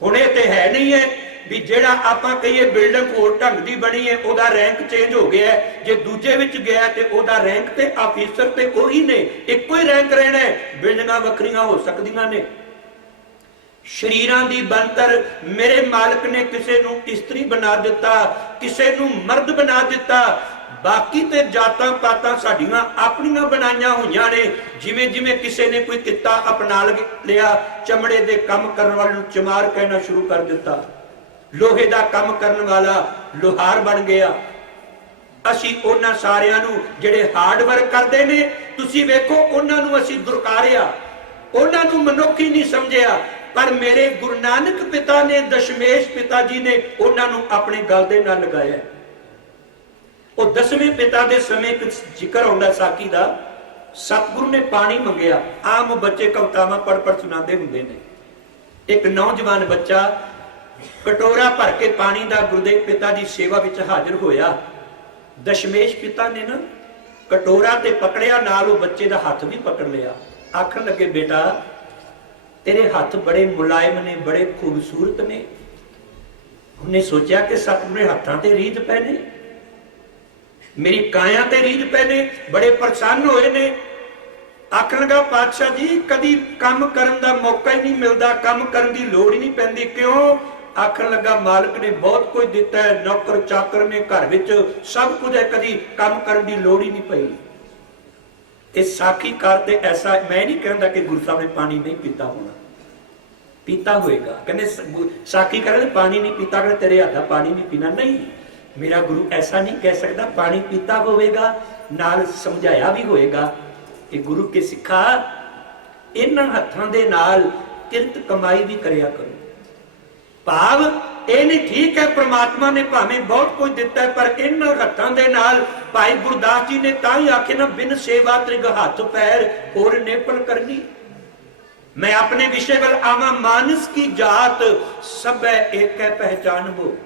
हुण इह ते है नहीं है भी जेड़ा आपां कहिए बिल्डिंग होर ढंग दी बनी है ओदा रैंक चेंज हो गया है, जे दूजे विच गया ते ओदा रैंक ते आफिसर ते ओही ने, इक्को ही रैंक रहना है, बिल्डिंगां वखरियां हो सकदियां ने। शरीरां दी बनतर मेरे मालिक ने किसे नूं इस्त्री बना दिता, किसे नूं मर्द बना दिता, बाकी ते जातां पातां साडीआं अपणीआं बनाईआं होईआं ने। जिवें जिवें किसे ने कोई कित्ता अपना लिया, चमड़े दे काम करन वाले नूं चमार कहना शुरू कर दिता, लोहे दा काम करन वाला लोहार बन गया। असीं उन्हां सारिआं नूं जिहड़े हार्ड वर्क करदे ने, तुसीं वेखो उन्हां नूं असीं दुरकारिआ, उन्हां नूं मनुख ही नहीं समझिआ। पर मेरे गुरु नानक पिता ने, दशमेश पिता जी ने उन्हां नूं अपने गल दे नाल लगाया। वो 10वें पिता दे समय कुछ जिक्र आउंदा साकी दा, सतगुरु ने पानी मंगिया। आम बच्चे कवितावां पढ़ पढ़ सुनाते हुंदे ने। एक नौजवान बच्चा कटोरा भर के पानी दा गुरुदेव पिता दी सेवा विच हाजिर होया। दशमेश पिता ने ना कटोरा ते पकड़िया, नाल वो बच्चे दा हथ भी पकड़ लिया। आखन लगे बेटा तेरे हाथ बड़े मुलायम ने, बड़े खूबसूरत ने। उन्हें सोचा कि सतगुरु दे हत्थां ते रीझ पै ने, मेरी काया ते रीझ पै ने, बड़े प्रसन्न होए ने। आखन लगा पातशाह जी कदी काम करन दा मौका ही नहीं मिलदा, काम करन दी लोड़ ही नहीं पैंदी, क्यों? आखन लगा मालिक ने बहुत कुछ दिता है, नौकर चाकर ने घर विच सब कुछ है, कदी काम करन दी लोड़ ही नहीं पई। इस साखी करते ऐसा मैं नहीं कहता कि गुरु साहब ने पानी नहीं पीता होना, पीता होएगा। कहने साखी करे पानी नहीं पीता, कहने तेरे हाथ दा पानी नहीं पीना, नहीं मेरा गुरु ऐसा नहीं कह सकता। पानी पीता होवेगा, नाल समझाया भी होएगा कि गुरु के सिखा इन्हां हत्थां दे नाल किरत कमाई भी करिया करो। भाव ਇਹ नहीं ठीक है, परमात्मा ने भावें बहुत कुछ दिता है, पर इन्हां हत्थां दे नाल भाई गुरदास जी ने तां ही आखे ना, बिन सेवा त्रिग हथ पैर होर नेपल करनी। मैं अपने विषय वल आवा, मानस की जात सब एक है पहचान वो।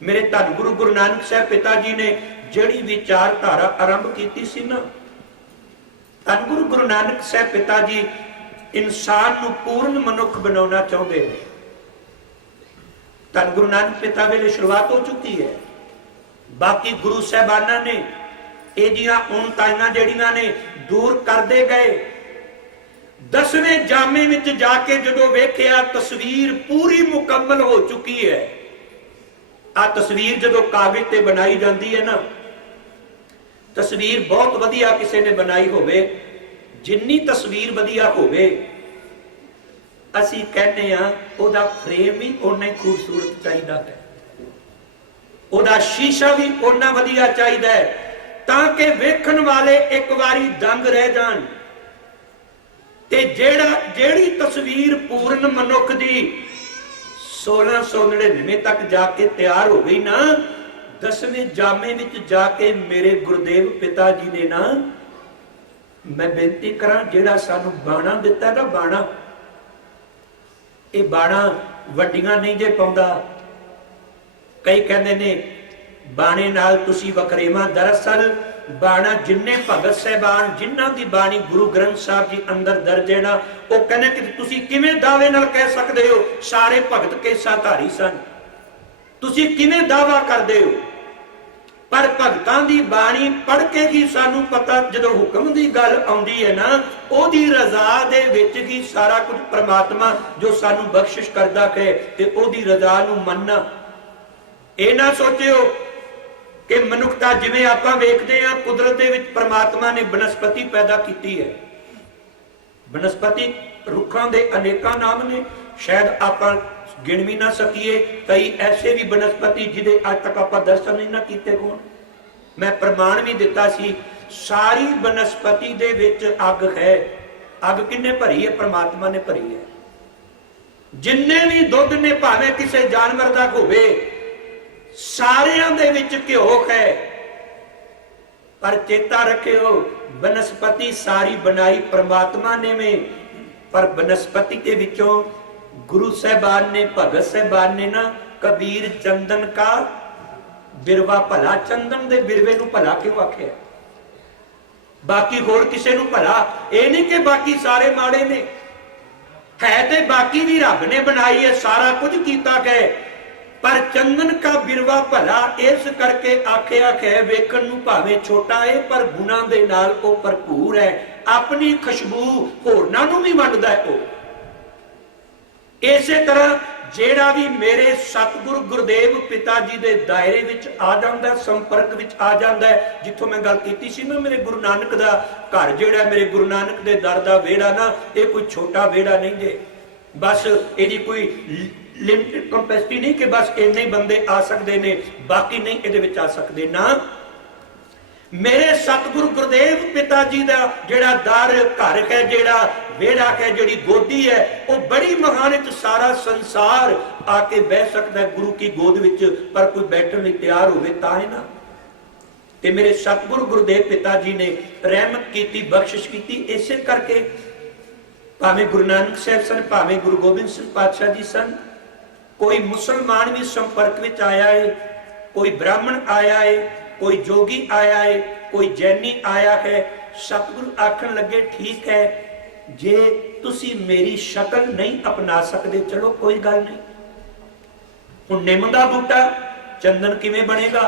मेरे धन गुरु गुरु नानक साहब पिता जी ने जड़ी विचारधारा आरंभ की सी ना, धन गुरु गुरु नानक साहब पिता जी इंसान नूं पूर्ण मनुख बनाना चाहते हैं। धन गुरु नानक पिता वेले शुरुआत हो चुकी है, बाकी गुरु साहबाना ने इहदियां उणताइयां जड़ियां ने दूर करते गए। 10वें जामे विच जाके जदों वेखिया तस्वीर पूरी मुकम्मल हो चुकी है। आ तस्वीर जदों कागज ते बनाई जाती है ना, तस्वीर बहुत वधिया किसी ने बनाई होवे, जिन्नी तस्वीर वधिया होवे असीं कहने आ ओदा फ्रेम भी उन्ना ही खूबसूरत चाहिदा है, ओदा शीशा भी उन्ना वधिया चाहिदा है, ताकि वेखण वाले एक बारी दंग रह जाण। ते जेड़ी तस्वीर पूर्ण मनुख दी 1699 तक जाके तैयार हो गई ना, 10वें जामे विच जाके मेरे गुरुदेव पिता जी ने ना, मैं बेनती करा जेड़ा सानू बाणा दिता ना, बाणा ये बाणा वड्डियां नहीं जे पाउंदा। कई कहंदे ने बाणे नाल तुसी वखरेवा, दरअसल बाणा जिन्ने भगत साहबान जिन्हां दी बाणी गुरु ग्रंथ साहब जी अंदर दर्ज है ना, वो कहने कि तुसी किवें दावे नाल कह सकदे हो सारे भगत केसाधारी सन, तुसी किवें दावा करदे हो? पर भगतां दी बाणी पढ़ के ही सानू पता, जदों हुक्म दी गल आउंदी है ना, ओदी रजा दे विच ही सारा कुछ परमात्मा जो सानू बख्शिश करदा है, ते ओदी रजा नू मनना। ਇਹ ना सोचियो कि मनुखता जिवें आपां वेखदे आ, कुदरत दे विच परमात्मा ने बनस्पति पैदा कीती है। बनस्पति रुखां दे अनेकां नाम ने, शायद आपां गिण भी ना सकीए। कई ऐसे भी बनस्पति जिहदे अज तक आपां दर्शन नहीं ना कीते होण। मैं प्रमाण भी दिता सी, सारी बनस्पति दे विच अग है। अग किन्ने भरी है? परमात्मा ने भरी है। जिन्ने भी दुध ने भावें किसी जानवर दा होवे, ਸਾਰਿਆਂ ਦੇ ਵਿੱਚ ਘਿਓ ਹੈ। ਪਰ ਚੇਤਾ ਰੱਖਿਓ, ਬਨਸਪਤੀ ਸਾਰੀ ਬਣਾਈ परमात्मा ने में, पर बनस्पति के विचों गुरु साहबान ने, भगत साहबान ने ना कबीर चंदन का बिरवा भला, चंदन दे बिरवे नूं भला क्यों आखिया? बाकी होर किसे नूं भला, ये नहीं कि बाकी सारे माड़े ने, है ते बाकी भी रब ने बनाई है, सारा कुछ कीता गया, पर चंदन का बिरवा भला इस करके आखिया है, वेखण नूं भावें छोटा है पर गुणां दे नाल ओ भरपूर है, अपनी खुशबू होरनां नूं भी वंडदा है। इसे तरह जेड़ा भी मेरे सतगुरु गुरुदेव पिता जी दे दायरे विच आ जांदा, संपर्क विच आ जांदा है, जिथों मैं गल कीती सी ना, मेरे गुरु नानक दा घर जेड़ा, मेरे गुरु नानक दे दर दा वेड़ा ना, ये कोई छोटा वेड़ा नहीं जे, बस इहदी कोई लिमिटेड कैपेसिटी नहीं कि बस इन्ने बंदे आ सकते ने, बाकी नहीं इहदे विच आ सकते ना। मेरे सतगुरु गुरुदेव पिता जी का जेड़ा दर घर है, जेड़ा वेड़ा है, जेड़ी गोदी है, वो बड़ी महान, सारा संसार आके बह सकता है गुरु की गोद विच, पर कोई बैठने लई तैयार होवे तां है ना। ते मेरे सतगुरु गुरुदेव पिता जी ने रहमत की, बख्शिश की, इसे करके भावें गुरु नानक साहब सन, भावें गुरु गोबिंद सिंह पातशाह जी सन, कोई मुसलमान भी संपर्क में आया है, कोई ब्राह्मण आया है, कोई जोगी आया है, कोई जैनी आया है, सतगुरु आखन लगे ठीक है, जे तुसी मेरी शक्ल नहीं अपना सकते, चलो कोई गल नहीं। हुण निम दा बूटा चंदन किवें बनेगा,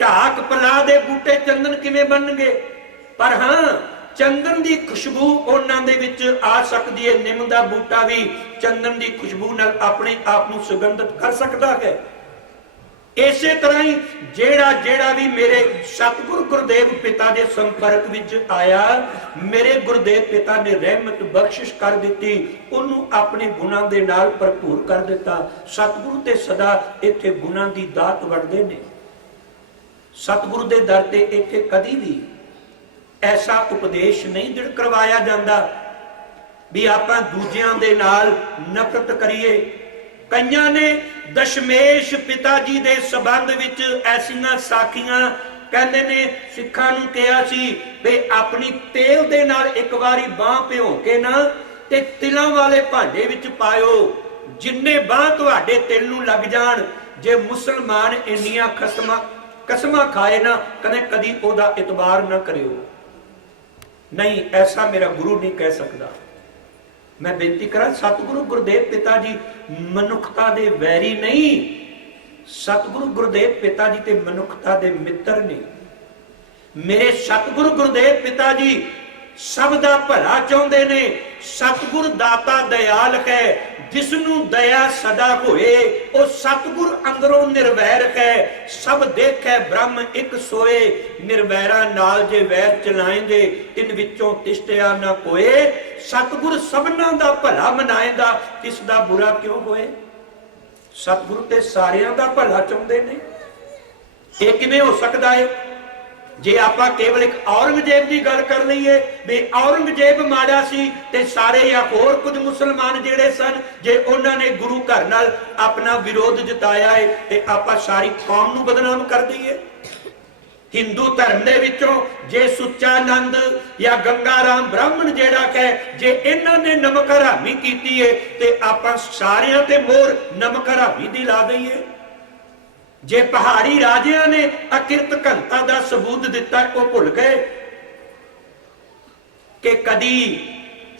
ढाक पला दे बूटे चंदन किवें बनणगे, पर हां चंदन की खुशबू उन्हां दे विच आ सकती है। निम दा बूटा भी चंदन की खुशबू नाल अपने आप नूं सुगंधित कर सकता है। इसे तरह ही जेड़ा जेड़ा भी मेरे सतगुरु गुरुदेव पिता के संपर्क विच आया, मेरे गुरुदेव पिता ने रहमत बख्शिश कर दी, उन्होंने अपने गुणां दे नाल भरपूर कर दिता। सतगुरु ते सदा इत्थे गुणां दी दात वंडदे ने। सतगुरु दे दर ते इत्थे कदी भी ऐसा उपदेश नहीं दिल करवाया जाता भी आपां दूजियां दे नाल नफरत करिए। कईयां ने दशमेश पिता जी दे संबंध विच ऐसियां साखियां कहंदे ने सिखां नूं कहा सी भी अपनी तेल दे नाल एक वारी बांह भिओ के ना ते तिलां वाले भांडे विच पायो, जिन्ने बांह तुहाडे तिल नूं लग जाण, जे मुसलमान इन्नियां कसमां खाए ना कदे कदी ओदा इतबार ना करियो। नहीं, ऐसा मेरा गुरु नहीं कह सकता। मैं बेनती करा, सतगुरु गुरुदेव पिता जी मनुखता दे वैरी नहीं, सतगुरु गुरुदेव पिता जी ते मनुखता दे मित्र ने। मेरे सतगुरु गुरुदेव पिता जी सब दा भला चाहुंदे ने। सतगुरु दाता दयाल है, जिसनू दया सदा होए, ओ सतगुरु अंदरों निर्वैर है। सब देखे ब्रह्म एक सोए, निर्वैरा नाल जे वैर चलाएंगे, इन विचों तिष्ठया ना कोए। सतगुरु सबना दा भला मनाएगा, किस दा बुरा क्यों होए। सतगुरु ते सारियां दा भला चाहुंदे ने। ये किवें हो सकदा है? जे आपां केवल एक औरंगजेब की गल कर लईए भी औरंगजेब माड़ा सी ते सारे या होर कुछ मुसलमान जिहड़े सन, जे उन्हां ने गुरु घर नाल अपना विरोध जताया है ते आपां सारी कौम नूं बदनाम कर दईए। हिंदू धर्म दे विचों जे सुच्चानंद या गंगाराम ब्राह्मण जेड़ा है, जे इन्हां ने नमक हरामी कीती है ते आपां सारियां ते मोहर नमक हरामी दी ला दईए। जे पहाड़ी राजियां ने अकिरत घनता का सबूत दिता, वो भुल गए कि कदी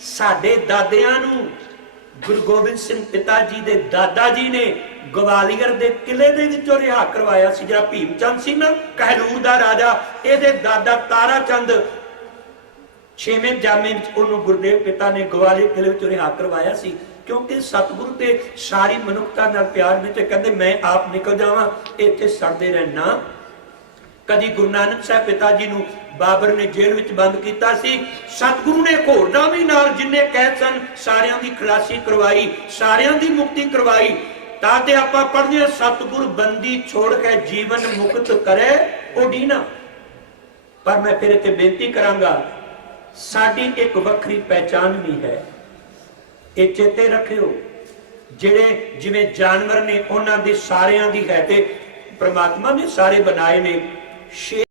साडे दादियां नूं गुरु गोबिंद सिंह पिता जी दे दादा जी ने ग्वालियर दे किले दे विचों रिहा करवाया सी। जिहड़ा भीमचंद सी ना कहलूर दा राजा, इहदे दादा तारा चंद 6वें जामे विच उहनूं गुरुदेव पिता ने ग्वालियर किले विचों रिहा करवाया सी, क्योंकि सतगुरु ते सारी मनुखता नाल प्यार ने। कहते मैं आप निकल जावां, इत्थे सड़दे रहना। कदी गुरु नानक साहब पिता जी नूं बाबर ने जेल विच बंद कीता सी, सतगुरु ने होरनां भी नाल जिन्ने कैद सन सारियां दी खलासी करवाई, सारियां दी मुक्ति करवाई। तां ते आपां पढ़दे हां, सतगुरु बंदी छोड़ के जीवन मुक्त करे ओडीना। पर मैं फिर इत्थे बेनती करांगा, साडी एक वखरी पहचान भी है। ਇਹ ਚੇਤੇ ਰੱਖਿਓ, ਜਿਹੜੇ ਜਿਵੇਂ ਜਾਨਵਰ ਨੇ ਉਹਨਾਂ ਦੀ ਸਾਰਿਆਂ ਦੀ ਹੈ ਤੇ परमात्मा ने सारे बनाए ने 6